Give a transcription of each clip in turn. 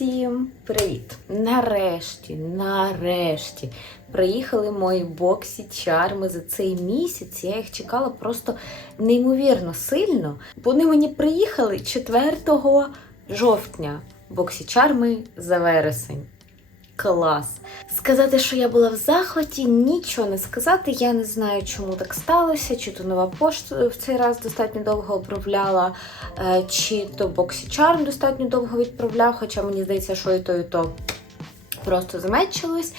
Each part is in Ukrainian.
Всім привіт! Нарешті, нарешті приїхали мої боксі чарми за цей місяць. Я їх чекала просто неймовірно сильно. Вони мені приїхали 4 жовтня. Боксі чарми за вересень. Клас. Сказати, що я була в захваті, нічого не сказати. Я не знаю, чому так сталося, чи то нова пошта в цей раз достатньо довго обробляла, е, чи то BoxyCharm достатньо довго відправляв, хоча мені здається, що і то, і то просто замечилось.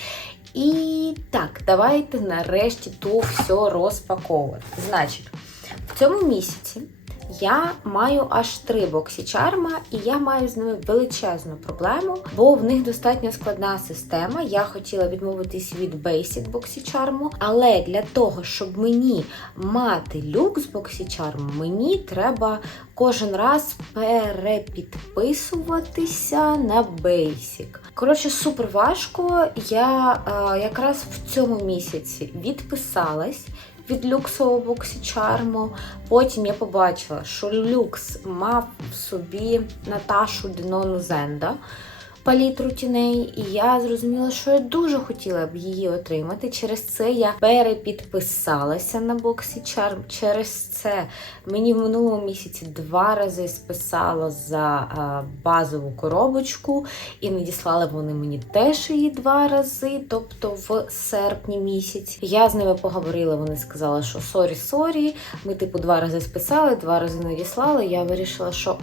І так, давайте нарешті то все розпаковувати. Значить, в цьому місяці я маю аж три боксічарма, і я маю з ними величезну проблему, бо в них достатньо складна система. Я хотіла відмовитись від Basic боксічарму, але для того, щоб мені мати люкс боксічарму, мені треба кожен раз перепідписуватися на Basic. Коротше, супер важко. Я е, якраз в цьому місяці відписалась від люксового боксічарму. Потім я побачила, що люкс мав в собі Наташу Денону Зенда. Палітру тіней, і я зрозуміла, що я дуже хотіла б її отримати. Через це я перепідписалася на BoxyCharm. Через це мені в минулому місяці два рази списало за базову коробочку, і надіслали вони мені теж її два рази, тобто в серпні місяці. Я з ними поговорила. Вони сказали, що сорі, сорі. Ми, типу, два рази списали, два рази надіслали. Я вирішила, що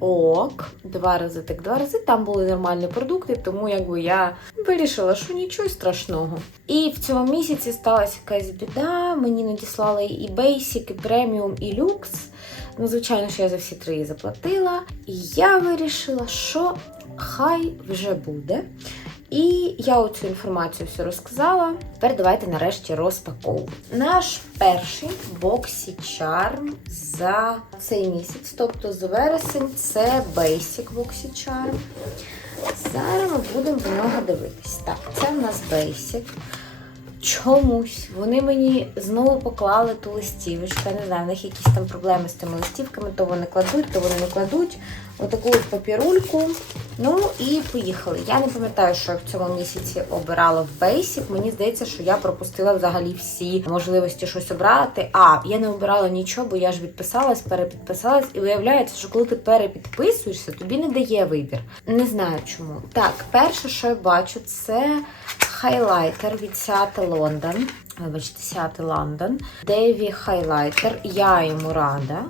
ок, два рази так два рази. Там були нормальні продукти, тому якби я вирішила, що нічого страшного. І в цьому місяці сталася якась біда. Мені надіслали і Basic, і преміум, і люкс. Ну, звичайно, що я за всі три її заплатила. І я вирішила, що хай вже буде. І я оцю інформацію все розказала. Тепер давайте нарешті розпаковувати. Наш перший боксі Charm за цей місяць, тобто за вересень, це Basic BoxyCharm. Зараз ми будемо в нього дивитись. Так, це в нас Basic. Чомусь вони мені знову поклали ту листівочку. Я не знаю, в них якісь там проблеми з тими листівками, то вони кладуть, то вони не кладуть. Отаку от папірульку. Ну і поїхали. Я не пам'ятаю, що я в цьому місяці обирала в Basic. Мені здається, що я пропустила взагалі всі можливості щось обрати. А, я не обирала нічого, бо я ж відписалась, перепідписалась, і виявляється, що коли ти перепідписуєшся, тобі не дає вибір. Не знаю чому. Так, перше, що я бачу, це хайлайтер від Seattle London. Вибачте, Seattle London. Деві хайлайтер. Я йому рада.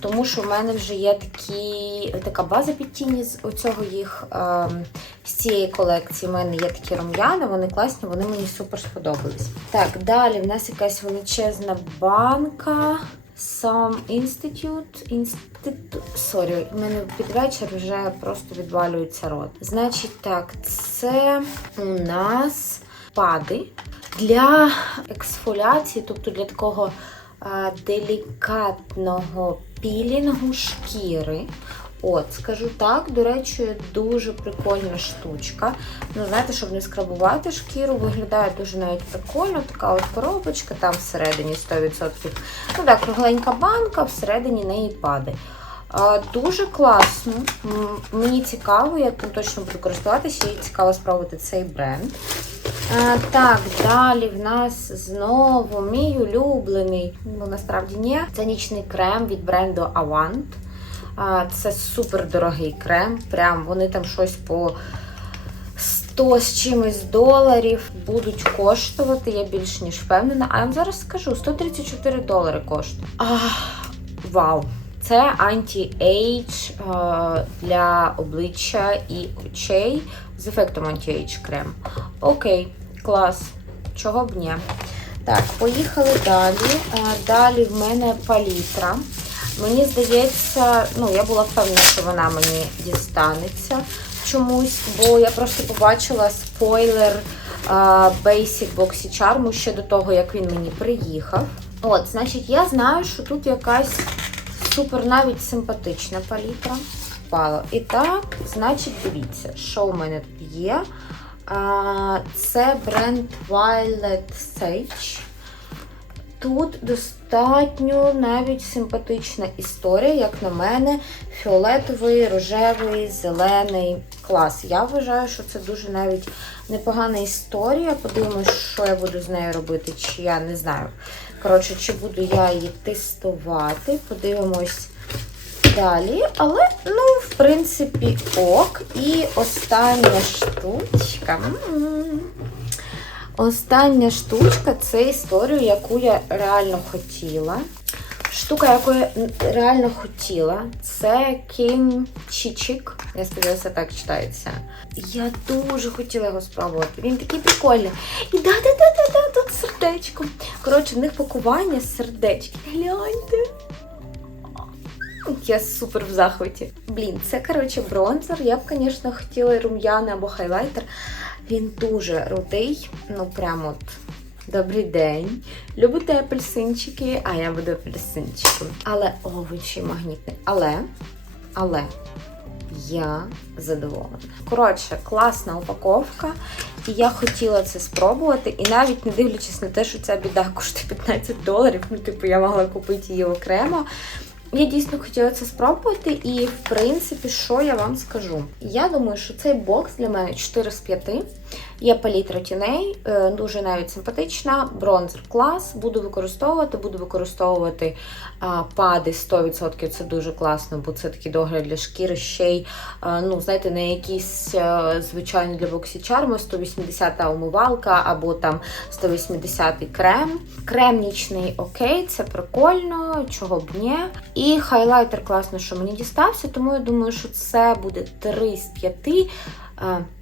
Тому що в мене вже є такі, така база під тіні з оцього їх е, з цієї колекції. У мене є такі рум'яни, вони класні, вони мені супер сподобались. Так, далі в нас якась величезна банка. Some Institute. Інститут. Сорі, в мене під вечір вже просто відвалюється рот. Значить, так, це у нас пади для ексфоляції, тобто для такого а, делікатного пілінгу шкіри. От, скажу так, до речі, дуже прикольна штучка. Ну, знаєте, щоб не скрабувати шкіру, виглядає дуже навіть прикольно. Така от коробочка, там всередині 100%. Ну так, кругленька банка, всередині неї падає. А, Дуже класно. Мені цікаво, я там точно буду користуватися, і цікаво спробувати цей бренд. Так, далі в нас знову мій улюблений, ну насправді ні. Це нічний крем від бренду Avant. Це супер дорогий крем. Прям вони там щось по 100 з чимось доларів будуть коштувати. Я більш ніж впевнена. А я вам зараз скажу: 134 долари коштує. Ах, вау! Це анті-ейдж для обличчя і очей з ефектом анті-ейдж крем. Окей, клас. Чого б ні. Так, поїхали далі. Далі в мене палітра. Мені здається, ну, я була впевнена, що вона мені дістанеться чомусь, бо я просто побачила спойлер Basic BoxyCharm ще до того, як він мені приїхав. От, значить, я знаю, що тут якась супер навіть симпатична палітра впала. І так, значить, дивіться, що у мене тут є. Це бренд Violet Sage. Тут достатньо навіть симпатична історія, як на мене, фіолетовий, рожевий, зелений клас. Я вважаю, що це дуже навіть непогана історія. Подивимось, що я буду з нею робити, чи я не знаю. Коротше, чи буду я її тестувати. Подивимось далі. Але, ну, в принципі, ок. І остання штучка. Остання штучка це історію, яку я реально хотіла. Штука, яку я реально хотіла, це Кім Чічик. Я сподіваюся, так читається. Я дуже хотіла його спробувати. Він такий прикольний. І да-да-да-да-да, тут сердечко. Коротше, в них пакування сердечки. Гляньте. Я супер в захваті. Блін, це, коротше, бронзер. Я б, звісно, хотіла рум'яний або хайлайтер. Він дуже рудий, ну прям от. Добрий день. Любите апельсинчики, а я буду апельсинчиком. Але овочі магнітні. Але, але я задоволена. Коротше, класна упаковка. І я хотіла це спробувати. І навіть не дивлячись на те, що ця біда коштує 15 доларів, ну, типу, я могла купити її окремо. Я дійсно хотіла це спробувати, і в принципі, що я вам скажу? Я думаю, що цей бокс для мене 4 з 5. Є палітра тіней, е, дуже навіть симпатична, бронзер клас. Буду використовувати, буду використовувати пади 100%. Це дуже класно, бо це такий догляд для шкіри ще й, ну, знаєте, не якийсь а, звичайний для Боксічарму 180-та умивалка або там 180 крем. Крем нічний окей, це прикольно, чого б ні. І хайлайтер класно, що мені дістався, тому я думаю, що це буде 3 з 5.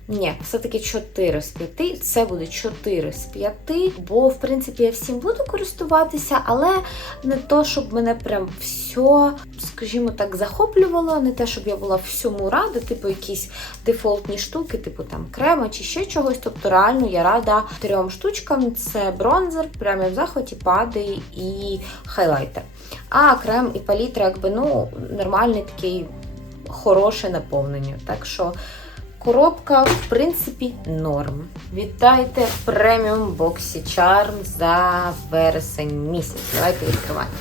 Ні, все-таки 4 з 5. Це буде 4 з 5, бо, в принципі, я всім буду користуватися, але не то, щоб мене прям все, скажімо так, захоплювало, не те, щоб я була всьому рада, типу якісь дефолтні штуки, типу там крема чи ще чогось. Тобто, реально я рада трьом штучкам: це бронзер, прямо в захваті, пади і хайлайтер. А крем і палітра, якби ну, нормальний такий хороше наповнення. Так що. Коробка, в принципі, норм. Вітайте в преміум боксі Charm за вересень місяць. Давайте відкриваємо.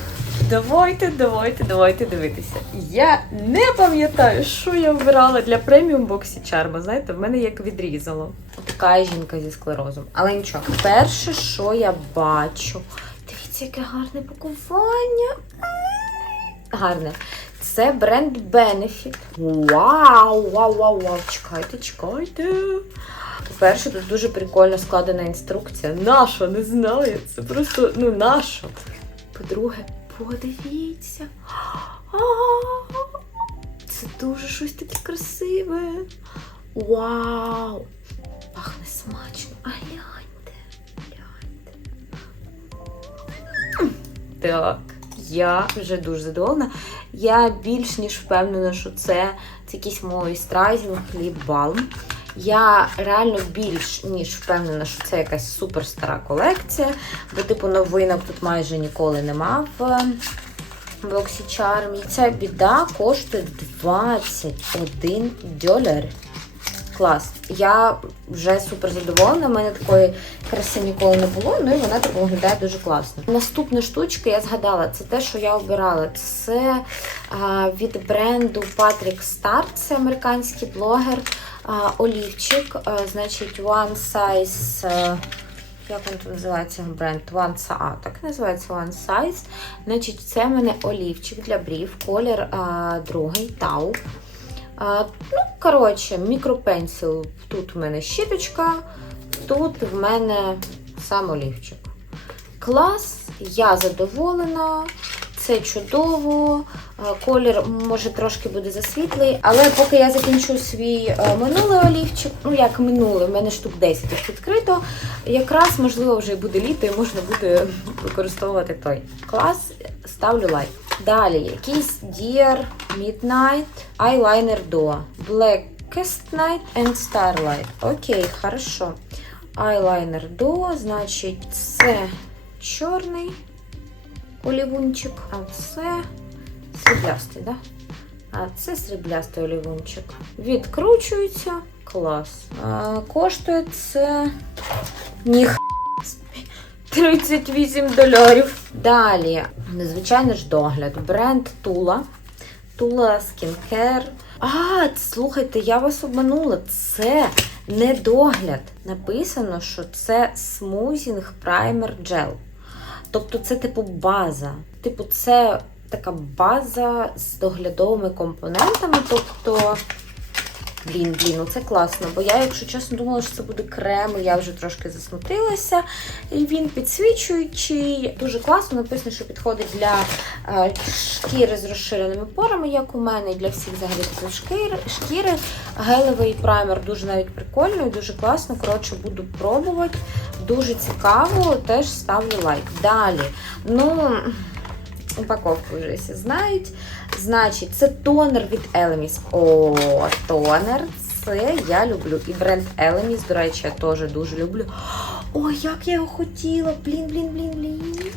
Давайте, давайте, давайте дивитися. Я не пам'ятаю, що я вибирала для преміум боксі Charm. Знаєте, в мене як відрізало. Така жінка зі склерозом. Але нічого. Перше, що я бачу. Дивіться, яке гарне пакування. Гарне. Це бренд Benefit. Вау! Вау, вау, вау! Чекайте, чекайте. По-перше, тут дуже прикольно складена інструкція. Наша, не знаю. Це просто, ну, наша. По-друге, подивіться. Це дуже щось таке красиве. Вау! Пахне смачно. А гляньте. Гляньте. Так. Я вже дуже задоволена. Я більш ніж впевнена, що це, це якийсь мойстрайзинг ліп балм. Я реально більш ніж впевнена, що це якась суперстара колекція, бо типу новинок тут майже ніколи нема в Боксі Charm. І ця біда коштує 21 долар. Клас. Я вже супер задоволена. У мене такої краси ніколи не було. Ну і вона так виглядає дуже класно. Наступна штучка, я згадала, це те, що я обирала. Це а, від бренду Patrick Star, це американський блогер. А, олівчик, а, значить, One Size. а, як він тут називається бренд? One Size. Так називається One Size. Значить, це в мене олівчик для брів, колір а, другий, тау. А, ну, коротше, мікропенсил. Тут в мене щіточка, тут в мене сам олівчик. Клас, я задоволена, це чудово. Колір може трошки буде засвітлий, але поки я закінчу свій е, минулий олівчик, ну як минулий, в мене штук 10 їх відкрито. Якраз, можливо, вже буде літо і можна буде використовувати той. Клас, ставлю лайк. Далі якийсь Dear Midnight Eyeliner Duo. Blackest Night and Starlight. Окей, хорошо. Eyeliner Duo, значить, це чорний олівунчик, а це сріблястий, да? А це сріблястий олівунчик. Відкручується. Клас. А, коштує це. Ніх. 38 доларів. Далі, незвичайно ж догляд. Бренд Tula. Tula Skincare. А, слухайте, я вас обманула. Це не догляд. Написано, що це смузінг праймер джел. Тобто це типу база. Типу, це така база з доглядовими компонентами. Тобто, блін, блін, ну це класно. Бо я, якщо чесно, думала, що це буде крем, і я вже трошки засмутилася. І він підсвічуючий, дуже класно. Написано, що підходить для е, шкіри з розширеними порами, як у мене, і для всіх взагалі шкіри. шкіри. Гелевий праймер дуже навіть прикольний, дуже класно. Коротше, буду пробувати. Дуже цікаво, теж ставлю лайк. Далі. Ну, упаковку вже всі знають. Значить, це тонер від Elemis. О, тонер. Це я люблю. І бренд Elemis, до речі, я теж дуже люблю. Ой, як я його хотіла! Блін, блін, блін, блін.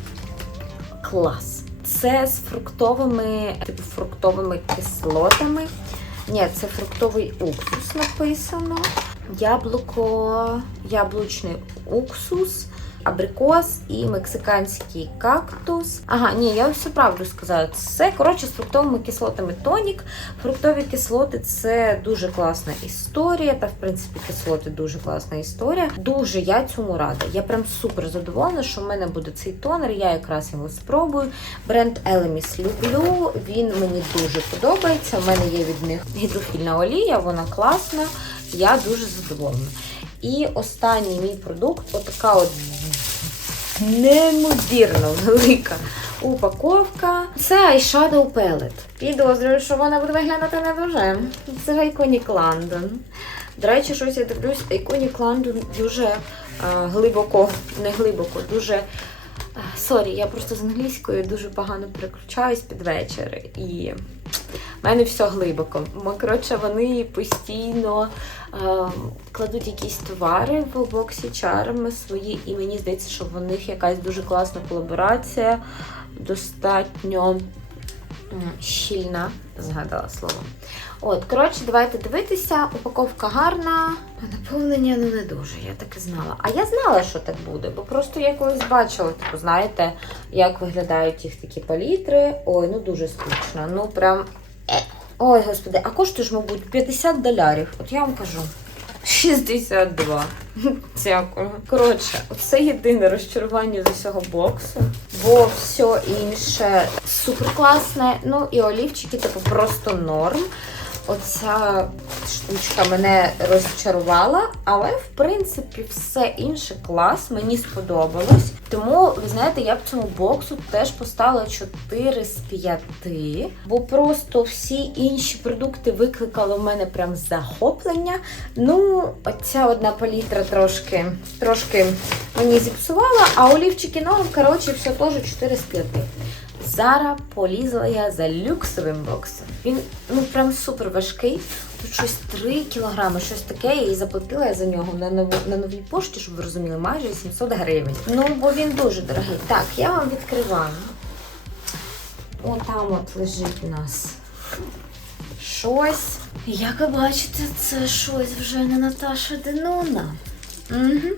Клас. Це з фруктовими, типу, фруктовими кислотами. Ні, це фруктовий уксус написано. Яблуко, яблучний уксус, абрикос і мексиканський кактус. Ага, ні, я все правду сказала. Це, коротше, з фруктовими кислотами тонік. Фруктові кислоти це дуже класна історія. Та, в принципі, кислоти дуже класна історія. Дуже я цьому рада. Я прям супер задоволена, що в мене буде цей тонер. Я якраз його спробую. Бренд Elemis люблю. Він мені дуже подобається. У мене є від них гідрофільна олія, вона класна. Я дуже задоволена. І останній мій продукт отака от неймовірно велика упаковка. Це Eyeshadow Palette. Підозрюю, що вона буде виглядати не дуже. Це Iconic London. До речі, щось я дивлюсь, Iconic London дуже а, глибоко, не глибоко, дуже. Сорі, я просто з англійською дуже погано переключаюсь під вечір. І в мене все глибоко. Ми, Коротше, вони постійно е, кладуть якісь товари в боксі чарми свої, і мені здається, що в них якась дуже класна колаборація, достатньо щільна, згадала слово. От, коротше, давайте дивитися. Упаковка гарна, а наповнення ну не дуже, я так і знала. А я знала, що так буде, бо просто я колись бачила, типу, знаєте, як виглядають їх такі палітри. Ой, ну дуже скучно. Ну прям. е. Ой, господи, а коштує ж, мабуть, 50 долярів. От я вам кажу. 62. Дякую. Коротше, це єдине розчарування з усього боксу, бо все інше супер класне. Ну і олівчики, типу, просто норм. Оця штучка мене розчарувала, але в принципі все інше клас, мені сподобалось. Тому, ви знаєте, я б цьому боксу теж поставила 4 з 5, бо просто всі інші продукти викликали в мене прям захоплення. Ну, оця одна палітра трошки, трошки мені зіпсувала, а олівчики норм, коротше, все теж 4 з 5. Зараз полізла я за люксовим боксом. Він ну прям супер важкий. Тут щось 3 кілограми, щось таке. І заплатила я за нього на нову на новій пошті, щоб ви розуміли, майже 700 гривень. Ну, бо він дуже дорогий. Так, я вам відкриваю. Отам от лежить у нас щось. Як ви бачите, це щось вже не Наташа Денона. Угу.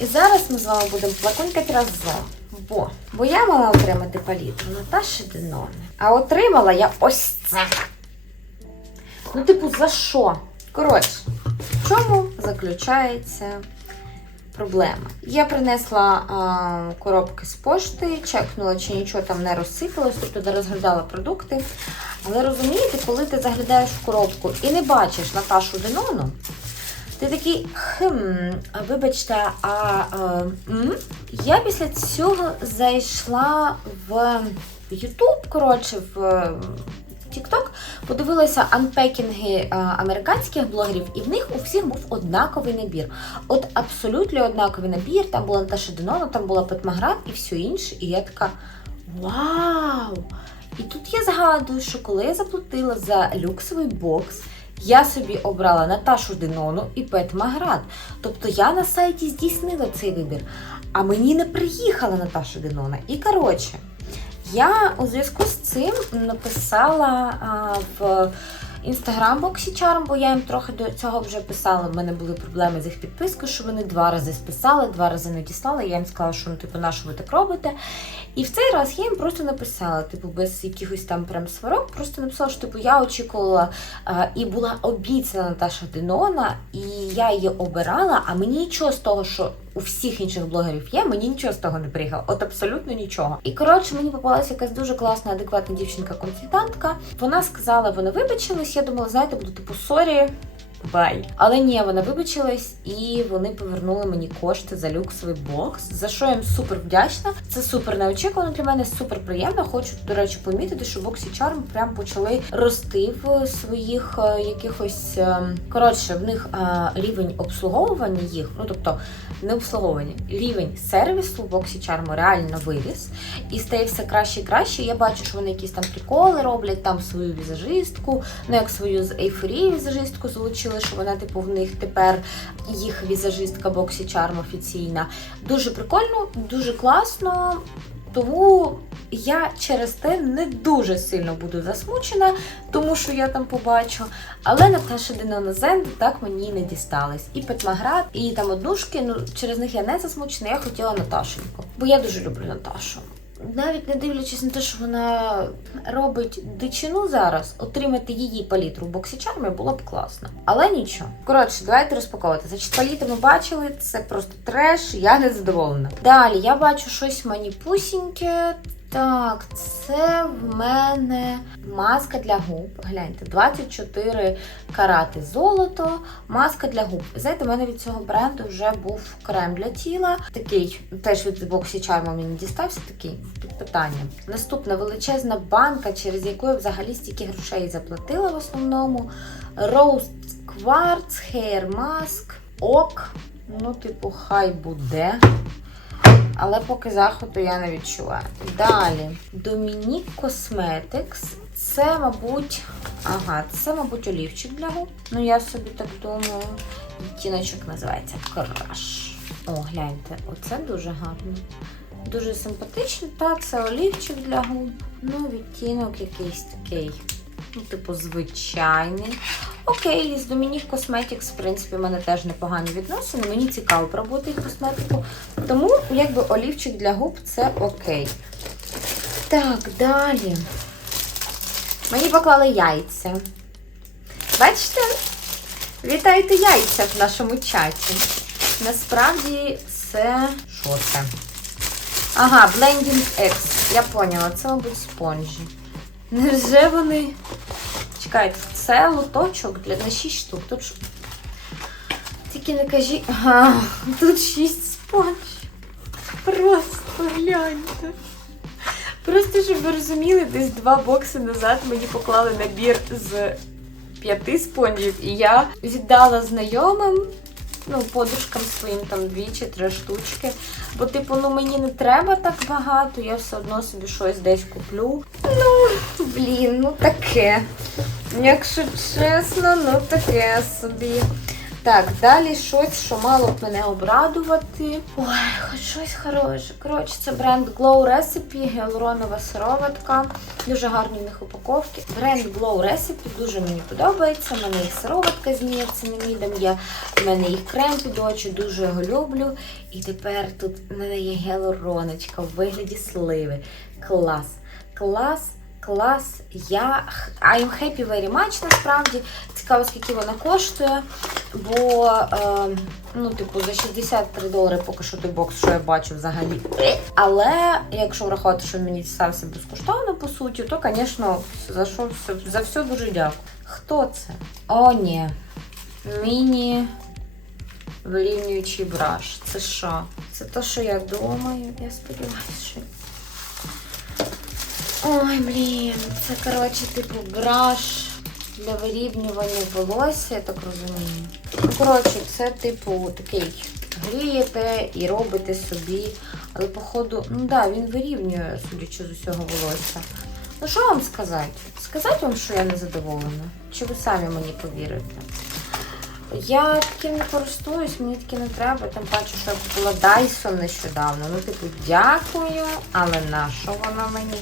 І зараз ми з вами будемо плакунькати разом. Бо, бо я мала отримати палітру Наташі Денони. А отримала я ось це. Ну, типу, за що? Коротше, в чому заключається проблема? Я принесла а, коробки з пошти, чекнула, чи нічого там не розсипалось, тобто розглядала продукти. Але розумієте, коли ти заглядаєш в коробку і не бачиш Наташу Денону, ти такий, хм, вибачте, а, а м? Я після цього зайшла в YouTube, коротше, в TikTok, подивилася анпекінги американських блогерів, і в них у всіх був однаковий набір. От абсолютно однаковий набір. Там була Наташа Денона, там була Петмаград і все інше. І я така вау! І тут я згадую, що коли я заплатила за люксовий бокс, я собі обрала Наташу Денону і Пет Маград. Тобто я на сайті здійснила цей вибір. А мені не приїхала Наташа Денона. І коротше, я у зв'язку з цим написала а, в інстаграм боксі Чарм, бо я їм трохи до цього вже писала. У мене були проблеми з їх підпискою, що вони два рази списали, два рази надіслали. Я їм сказала, що ну, типу, на що ви так робите? І в цей раз я їм просто написала, типу, без якихось там прям сварок, просто написала, що типу я очікувала е, і була обіцяна Наташа Динона, і я її обирала, а мені нічого з того, що у всіх інших блогерів є, мені нічого з того не приїхало. От абсолютно нічого. І коротше, мені попалася якась дуже класна, адекватна дівчинка-консультантка. Вона сказала, вона вибачилась. Я думала, знаєте, буду типу сорі. Бай. Але ні, вона вибачилась і вони повернули мені кошти за люксовий бокс, за що я їм супер вдячна. Це супер неочікувано для мене, супер приємно. Хочу, до речі, помітити, що BoxyCharm прям почали рости в своїх е, якихось е, коротше, в них е, рівень обслуговування їх, ну тобто не обслуговування, рівень сервісу BoxyCharm реально виріс і стає все краще і краще. Я бачу, що вони якісь там приколи роблять, там свою візажистку, ну як свою з ейфорії візажистку залучили, що вона, типу, в них тепер їх візажистка BoxyCharm офіційна. Дуже прикольно, дуже класно. Тому я через те не дуже сильно буду засмучена, тому що я там побачу. Але Наташа Динона Зенди так мені не дістались. І Петмаград, і там однушки. Ну через них я не засмучена. Я хотіла Наташеньку, бо я дуже люблю Наташу. Навіть не дивлячись на те, що вона робить дичину зараз, отримати її палітру в боксічармі було б класно. Але нічого. Коротше, давайте розпаковувати. Значить, палітру ми бачили, це просто треш, я не задоволена. Далі я бачу щось маніпусіньке. Так, це в мене маска для губ. Гляньте, 24 карати золото, маска для губ. Знаєте, в мене від цього бренду вже був крем для тіла. Такий, теж від BoxyCharm мені дістався такий під питанням. Наступна величезна банка, через яку я взагалі стільки грошей заплатила в основному. Rose Quartz Hair Mask. Ок. Ну, типу, хай буде. Але поки заходу я не відчуваю. Далі, Dominique Cosmetics. Це, мабуть, ага, це, мабуть, олівчик для губ. Ну, я собі так думаю. Відтіночок називається Краш. О, гляньте, оце дуже гарно. Дуже симпатично. Та, це олівчик для губ. Ну, відтінок якийсь такий. Ну, типу, звичайний. Окей, з Dominique Cosmetics, в принципі, в мене теж непогані відносини. Мені цікаво пробувати їх косметику. Тому, якби олівчик для губ це окей. Так, далі. Мені поклали яйця. Бачите? Вітайте яйця в нашому чаті. Насправді це. Що це? Ага, Blending X. Я поняла, це, мабуть, спонжі. Невже вони. Чекайте, це лоточок для на 6 штук. Тут. Тільки не кажіть. Тут 6 спонжів. Просто гляньте. Просто, щоб ви розуміли, десь два бокси назад мені поклали набір з п'яти спонжів, і я віддала знайомим, ну, подружкам своїм там дві чи три штучки. Бо, типу, ну мені не треба так багато, я все одно собі щось десь куплю. Ну, блін, ну таке. Якщо чесно, ну таке собі. Так, далі щось, що мало б мене обрадувати. Ой, хоч щось хороше. Коротше, це бренд Glow Recipe, гіалуронова сироватка. Дуже гарні в них упаковки. Бренд Glow Recipe дуже мені подобається. У мене їх сироватка з ніацинамідом є. У мене їх крем під очі, дуже його люблю. І тепер тут в мене є гіалуроночка в вигляді сливи. Клас. Клас. Клас, я I'm happy very much насправді. Цікаво, скільки вона коштує. Бо, е, ну, типу, за 63 долари поки що той бокс, що я бачу взагалі. Але якщо врахувати, що мені стався безкоштовно, по суті, то, звісно, за що за все дуже дякую. Хто це? О, ні. Міні вирівнюючий браш. Це що? Це те, що я думаю. Я сподіваюся, що. Ой, блін, це коротше, типу, браш для вирівнювання волосся, я так розумію. Ну, коротше, це, типу, такий грієте і робите собі. Але, походу, ну да, він вирівнює, судячи з усього волосся. Ну, що вам сказати? Сказати вам, що я не задоволена? Чи ви самі мені повірите? Я таким не користуюсь, мені таке не треба, тим паче, що я купила Dyson нещодавно. Ну, типу, дякую, але на що вона мені?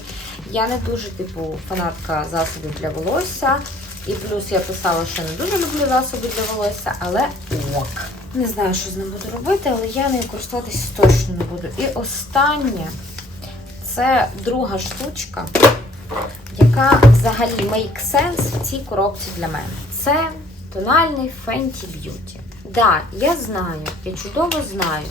Я не дуже, типу, фанатка засобів для волосся. І плюс я писала, що не дуже люблю засоби для волосся, але ок. Не знаю, що з ним буду робити, але я нею користуватися точно не буду. І останнє це друга штучка, яка взагалі make sense в цій коробці для мене. Це тональний Fenty Beauty. Да, я знаю, я чудово знаю,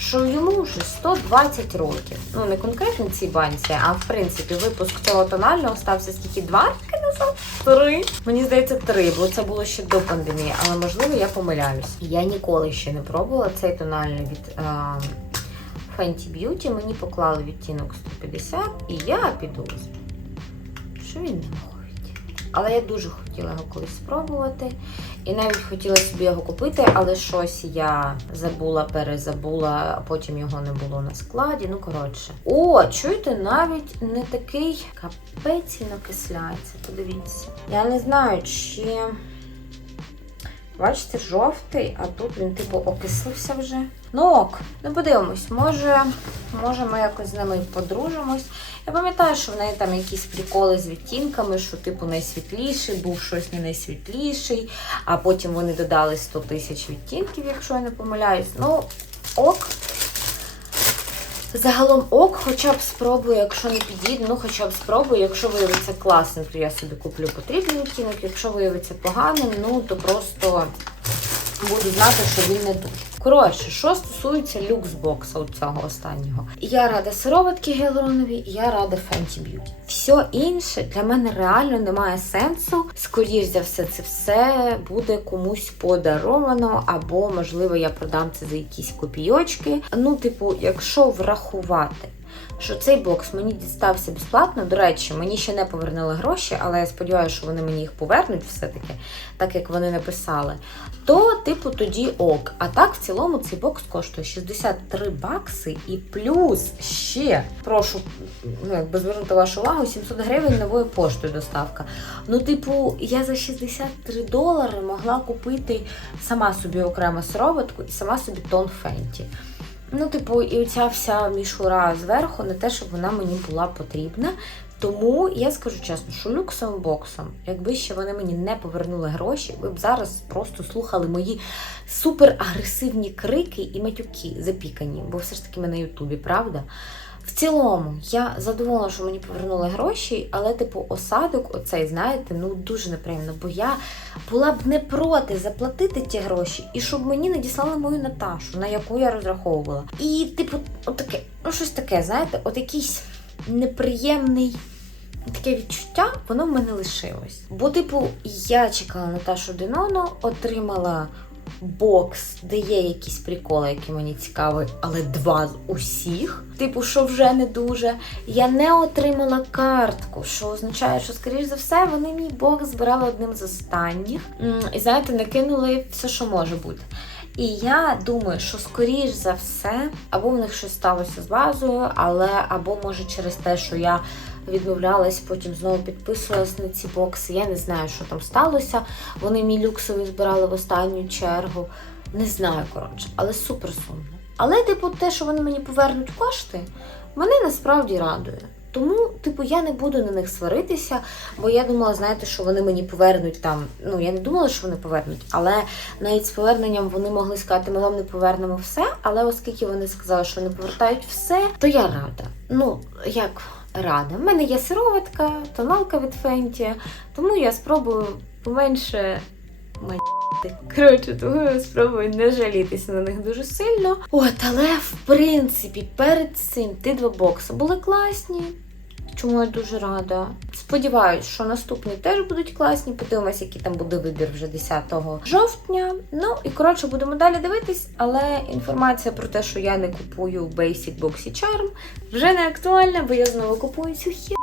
що йому вже 120 років. Ну, не конкретно цій банці, а в принципі випуск цього тонального стався скільки два роки назад? Три. Мені здається, три, бо це було ще до пандемії, але можливо я помиляюсь. Я ніколи ще не пробувала цей тональний від. е, Fenty Beauty мені поклали відтінок 150, і я піду. Що він не говорить? Але я дуже хотіла його колись спробувати. І навіть хотіла собі його купити, але щось я забула, перезабула, а потім його не було на складі. Ну, коротше. О, чуєте, навіть не такий капець він окисляється. Подивіться. Я не знаю, чи. Бачите, жовтий, а тут він, типу, окислився вже. Ну ок, ну подивимось, може, може ми якось з ними подружимось. Я пам'ятаю, що в неї там якісь приколи з відтінками, що типу найсвітліший, був щось не найсвітліший, а потім вони додали 100 тисяч відтінків, якщо я не помиляюсь. Ну, ок. Загалом ок, хоча б спробую, якщо не підійде, ну хоча б спробую. Якщо виявиться класним, то я собі куплю потрібний відтінок. Якщо виявиться поганим, ну то просто буду знати, що він не дуже. Коротше, що стосується люксбокса цього останнього. Я рада сироватки гіалуронові, я рада Fenty Beauty. Все інше для мене реально немає сенсу. Скоріш за все, це все буде комусь подаровано, або, можливо, я продам це за якісь копійочки. Ну, типу, якщо врахувати. Що цей бокс мені дістався безплатно. До речі, мені ще не повернули гроші, але я сподіваюся, що вони мені їх повернуть все-таки, так як вони написали. То, типу, тоді ок. А так, в цілому, цей бокс коштує 63 бакси і плюс ще, прошу ну, якби звернути вашу увагу, 700 гривень новою поштою доставка. Ну, типу, я за 63 долари могла купити сама собі окремо сироватку і сама собі тон Фенті. Ну, типу, і оця вся мішура зверху, не те, щоб вона мені була потрібна. Тому я скажу чесно, що люксовим боксом, якби ще вони мені не повернули гроші, ви б зараз просто слухали мої суперагресивні крики і матюки запікані, бо все ж таки ми на Ютубі, правда? В цілому, я задоволена, що мені повернули гроші, але, типу, осадок, оцей, знаєте, ну дуже неприємно, бо я була б не проти заплатити ті гроші, і щоб мені надіслали мою Наташу, на яку я розраховувала. І, типу, отаке, ну щось таке, знаєте, от якийсь неприємний. Таке відчуття, воно в мене лишилось. Бо, типу, я чекала Наташу Денону, отримала бокс, де є якісь приколи, які мені цікаві, але два з усіх. Типу, що вже не дуже. Я не отримала картку, що означає, що, скоріш за все, вони мій бокс збирали одним з останніх. І знаєте, накинули все, що може бути. І я думаю, що скоріш за все, або в них щось сталося з базою, але або може через те, що я відмовлялась, потім знову підписувалась на ці бокси. Я не знаю, що там сталося. Вони мій люксовий збирали в останню чергу. Не знаю, коротше, але супер сумно. Але, типу, те, що вони мені повернуть кошти, мене насправді радує. Тому, типу, я не буду на них сваритися, бо я думала, знаєте, що вони мені повернуть там. Ну, я не думала, що вони повернуть, але навіть з поверненням вони могли сказати, ми вам не повернемо все. Але оскільки вони сказали, що не повертають все, то я рада. Ну, як рада. У мене є сироватка, тоналка від Фенті, тому я спробую поменше мати. Коротше, тому я спробую не жалітися на них дуже сильно. От, але в принципі, перед цим ті два бокси були класні. Чому я дуже рада. Сподіваюсь, що наступні теж будуть класні. Подивимось, який там буде вибір вже 10 жовтня. Ну і коротше будемо далі дивитись, але інформація про те, що я не купую Basic Boxy Charm, вже не актуальна, бо я знову купую цю хі.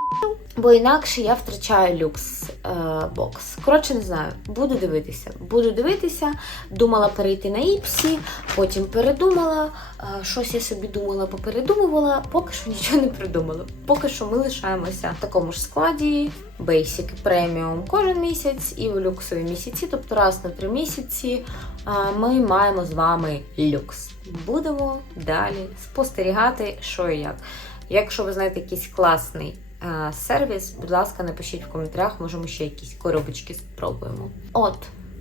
Бо інакше я втрачаю люкс е, бокс. Коротше, не знаю, буду дивитися. Буду дивитися. Думала перейти на Іпсі, потім передумала. Е, щось я собі думала, попередумувала. Поки що нічого не придумала. Поки що ми лишаємося в такому ж складі. Basic преміум кожен місяць і в люксові місяці, тобто раз на три місяці е, ми маємо з вами люкс. Будемо далі спостерігати, що і як. Якщо ви знаєте якийсь класний сервіс, будь ласка, напишіть в коментарях, можемо ще якісь коробочки спробуємо. От,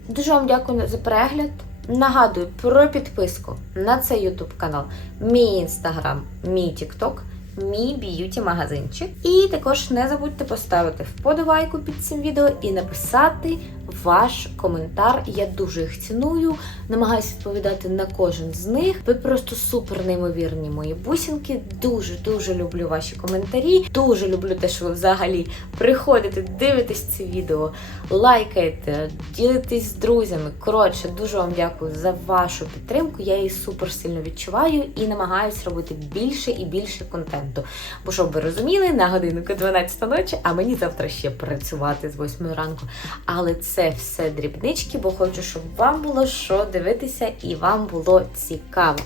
дуже вам дякую за перегляд. Нагадую про підписку на цей YouTube канал, мій інстаграм, мій TikTok, мій б'юті магазинчик. І також не забудьте поставити вподобайку під цим відео і написати ваш коментар. Я дуже їх ціную. Намагаюся відповідати на кожен з них. Ви просто супер неймовірні мої бусинки. Дуже дуже люблю ваші коментарі. Дуже люблю те, що ви взагалі приходите, дивитесь це відео, лайкаєте, ділитесь з друзями. Коротше, дуже вам дякую за вашу підтримку. Я її супер сильно відчуваю і намагаюсь робити більше і більше контенту. Бо щоб ви розуміли, на годинку 12 ночі, а мені завтра ще працювати з 8 ранку. Але все дрібнички, бо хочу, щоб вам було що дивитися і вам було цікаво.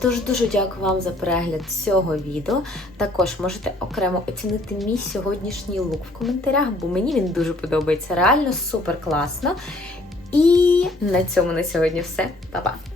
Тож дуже дякую вам за перегляд цього відео. Також можете окремо оцінити мій сьогоднішній лук в коментарях, бо мені він дуже подобається. Реально супер класно. І на цьому на сьогодні все. Па-па!